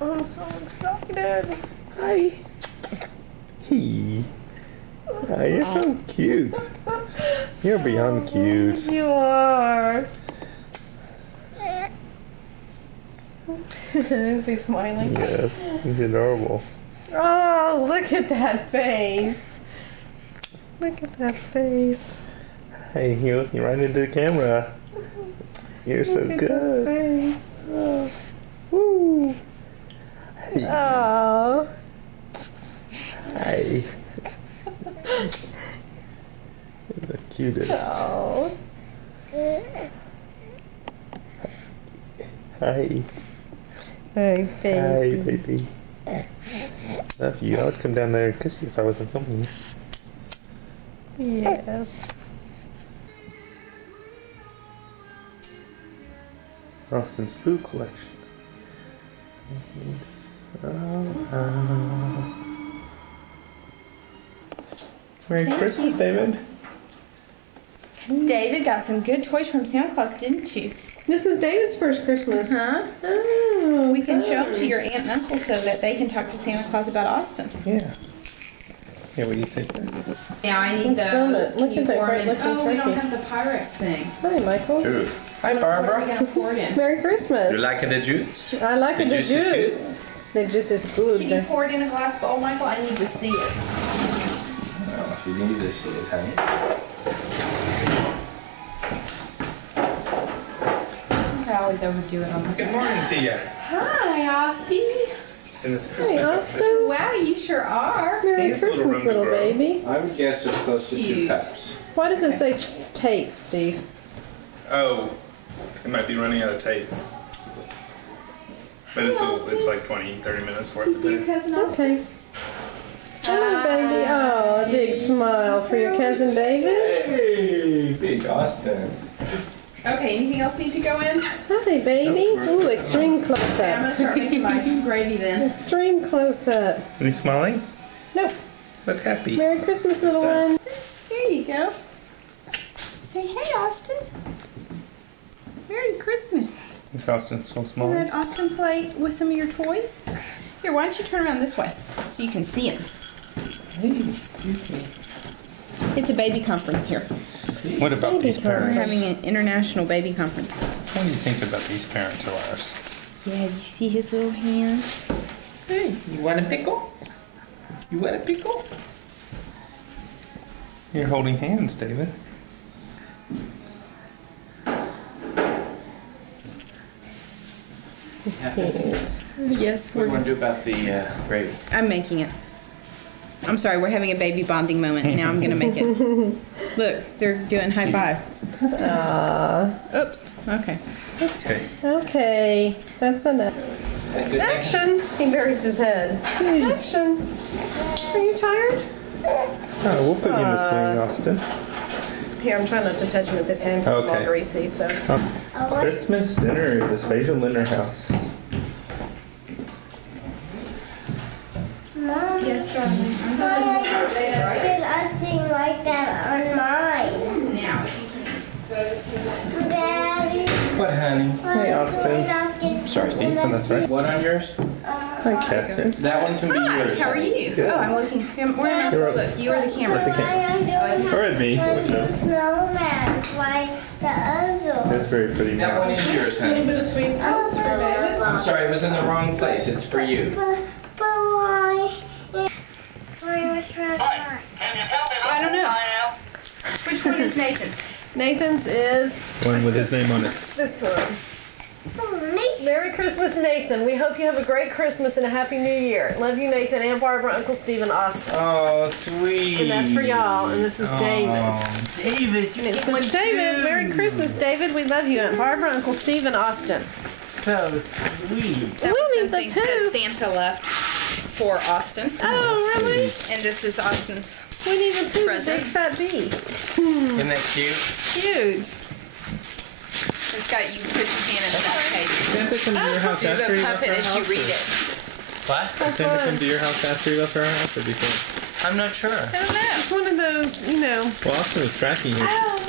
I'm so excited. Hi. Hey. Oh, you're so cute. You're beyond cute. You are. Is he smiling? Yes, he's adorable. Oh, look at that face. Look at that face. Hey, you're looking right into the camera. You're so Look at good. that face. Oh. Woo. Hey. Oh. Hi. You're the cutest. Oh. Hi. Hey, baby. Hi, baby. Love you. I would come down there and kiss you if I wasn't filming. Yes. Austin's food collection. Merry Christmas, David. David got some good toys from Santa Claus, didn't you? This is David's first Christmas. Huh? Oh, We can show them to your aunt and uncle so that they can talk to Santa Claus about Austin. Yeah. Here, will you take this? Now I need Let's film those. it. Look Can at you that pour great it in? looking Oh, we don't turkey. have the Pyrex thing. Hi, Michael. Good. Hi, What are we Barbara. gonna pour it in? Merry Christmas. You like the juice? I like The the juice is juice. The juice is good. Can you pour it in a glass bowl, Michael? I need to see it. Well, if you need to see it, honey. I always overdo it on this. Good morning to you. Hi, Austin. In this Hey, Christmas Austin. outfit. Wow, you sure are. Merry He's a little Christmas, room to little grow. baby. I would guess it's close to 2 Cute. cups. Why does it say tape, Steve? Oh, it might be running out of tape. But it's like 20, 30 minutes worth You of see your it. cousin Austin? Okay. Hello, baby. Oh, a big smile for your cousin David. Hey, big Austin. Okay, anything else need to go in? Hi, baby. Ooh, extreme Okay, I'm gonna close-up. start making my gravy then. Extreme close-up. Are you smiling? No. Look happy. Merry Christmas, little one. There you go. Say hey, Austin. Merry Christmas. Is Austin so You small? let Austin play with some of your toys? Here, why don't you turn around this way so you can see him? Hey, excuse me. It's a baby conference here. What about Baby these We're parents? having an international baby conference. What do you think about these parents of ours? Yeah, you see his little hands? Hey, you want a pickle? You want a pickle? You're holding hands, David. Yes, What do you want to do about the gravy? I'm making it. I'm sorry, we're having a baby bonding moment. Now I'm gonna make it. Look, they're doing high five. Oops. Okay. Okay. Okay, that's enough. Good. Action! He buries his head. Action! Are you tired? Oh, we'll put you in the swing, Austin. Here, I'm trying not to touch him with his hand because it's all Okay. greasy, so. Christmas dinner at the Spatial Lindner House. Mom, Yes, darling. I'm why gonna did I sing like that on mine? Now, if you can go to Daddy, What, honey? Hey, Austin. Sorry, Steve. Oh, that's right. What on yours? Hi, Catherine. That one can be yours. How are honey. you? Good. Oh, I'm looking. Where am I supposed to look? You or the At the camera? camera. Or at me, whichever. snowman like the other. That's very pretty. That one is yours, honey. bit of sweet oats for David. I'm sorry, it was in the wrong place. It's for you. But why? Why was that? I don't know. Which one is Nathan's? Nathan's is One with his name on it. this one. Merry Christmas, Nathan. We hope you have a great Christmas and a Happy New Year. Love you, Nathan, Aunt Barbara, Uncle Steve, and Austin. Oh, sweet. And that's for y'all, and this is David. David, And it's with David. Merry Christmas, David. We love you, Aunt Barbara, Uncle Steve, and Austin. So sweet. That We'll was need the something that poo. Santa left for Austin. Oh, really? And this is Austin's. We need a poo, the Present. big fat bee. Isn't that cute? Huge. It's got you put your hand in the back page. Santa come to your house Do after the you left puppet our as you house? read it. What? Did Santa come to your house after you left our house or before? I'm not sure. I don't know. It's one of those, Well, Austin was tracking you. Oh,